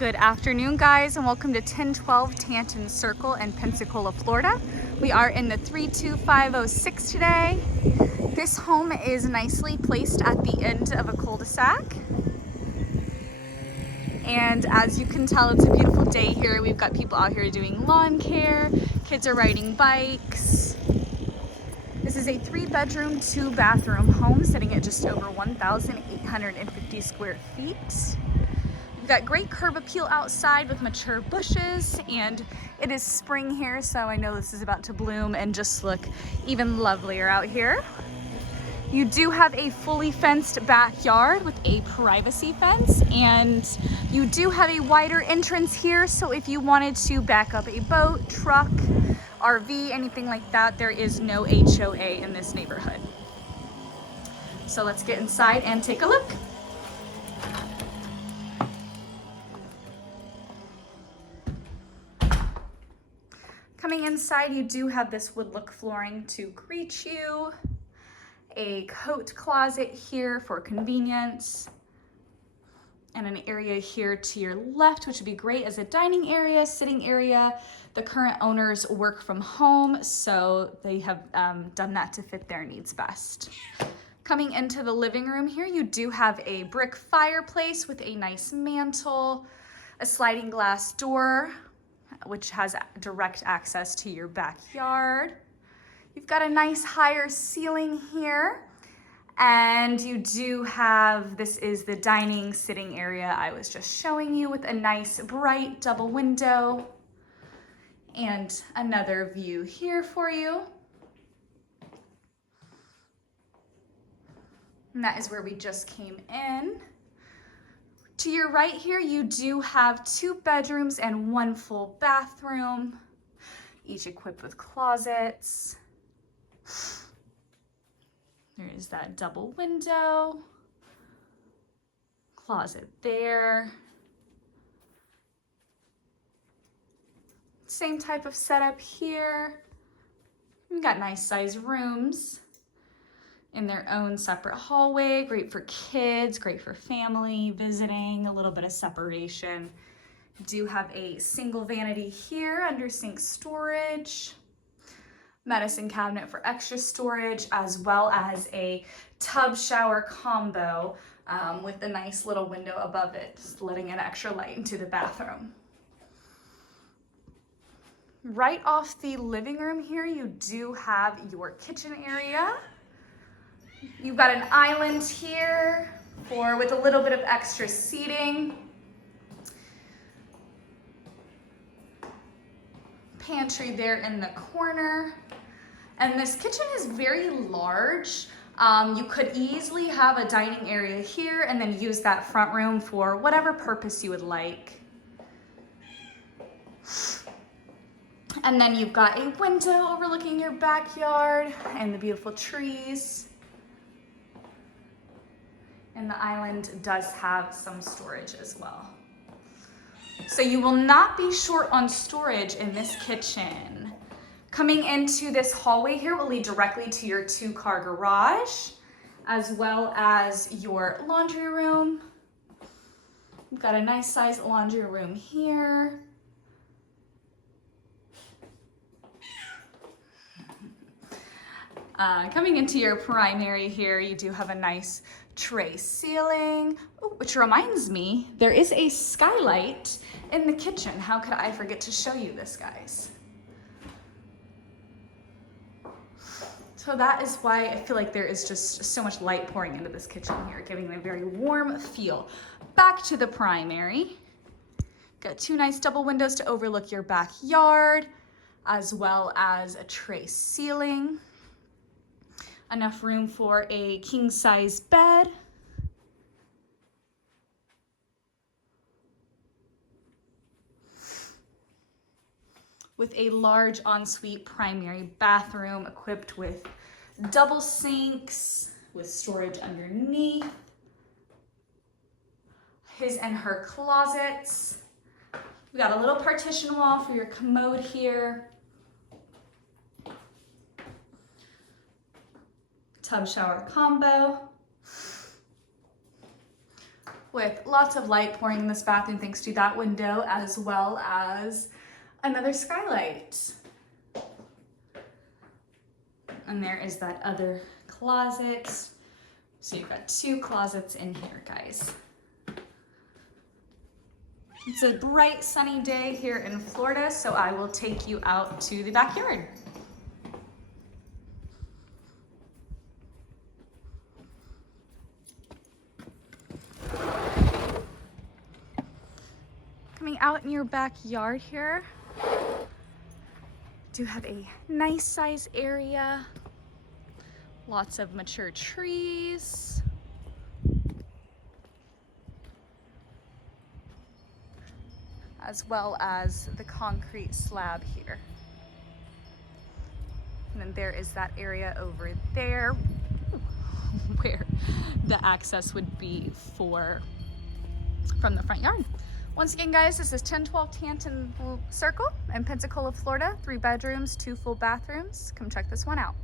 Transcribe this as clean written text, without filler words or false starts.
Good afternoon, guys, and welcome to 1012 Tanton Circle in Pensacola, Florida. We are in the 32506 today. This home is nicely placed at the end of a cul-de-sac. And as you can tell, it's a beautiful day here. We've got people out here doing lawn care. Kids are riding bikes. This is a 3-bedroom, 2-bathroom home sitting at just over 1,850 square feet. We've got great curb appeal outside with mature bushes, and it is spring here, so I know this is about to bloom and just look even lovelier out here. You do have a fully fenced backyard with a privacy fence, and you do have a wider entrance here, so if you wanted to back up a boat, truck, RV, anything like that, there is no HOA in this neighborhood. So let's get inside and take a look. Coming inside, you do have this wood look flooring to greet you. A coat closet here for convenience. And an area here to your left, which would be great as a dining area, sitting area. The current owners work from home, so they have done that to fit their needs best. Coming into the living room here, you do have a brick fireplace with a nice mantle, a sliding glass door, which has direct access to your backyard. You've got a nice higher ceiling here, and you do have, this is the dining sitting area I was just showing you, with a nice bright double window and another view here for you. And that is where we just came in. To your right here, you do have 2 bedrooms and 1 full bathroom, each equipped with closets. There is that double window, closet there. Same type of setup here. We've got nice size rooms in their own separate hallway, great for kids, great for family, visiting, a little bit of separation. Do have a single vanity here, under sink storage, medicine cabinet for extra storage, as well as a tub shower combo with a nice little window above it, just letting in extra light into the bathroom. Right off the living room here, you do have your kitchen area. You've got an island here with a little bit of extra seating. Pantry there in the corner. And this kitchen is very large. You could easily have a dining area here and then use that front room for whatever purpose you would like. And then you've got a window overlooking your backyard and the beautiful trees. And the island does have some storage as well. So you will not be short on storage in this kitchen. Coming into this hallway here will lead directly to your 2-car garage, as well as your laundry room. We've got a nice size laundry room here. Coming into your primary here, you do have a nice tray ceiling. Ooh, which reminds me, there is a skylight in the kitchen. How could I forget to show you this, guys? So that is why I feel like there is just so much light pouring into this kitchen here, giving it a very warm feel. Back to the primary. Got 2 nice double windows to overlook your backyard, as well as a tray ceiling. Enough room for a king-size bed. With a large ensuite primary bathroom equipped with double sinks with storage underneath. His and her closets. We got a little partition wall for your commode here. Tub shower combo. with lots of light pouring in this bathroom thanks to that window, as well as another skylight. And there is that other closet. So you've got 2 closets in here, guys. It's a bright sunny day here in Florida, so I will take you out to the backyard. Coming out in your backyard here, do have a nice size area, lots of mature trees, as well as the concrete slab here. And then there is that area over there where the access would be from the front yard. Once again, guys, this is 1012 Tanton Circle in Pensacola, Florida. 3 bedrooms, 2 full bathrooms. Come check this one out.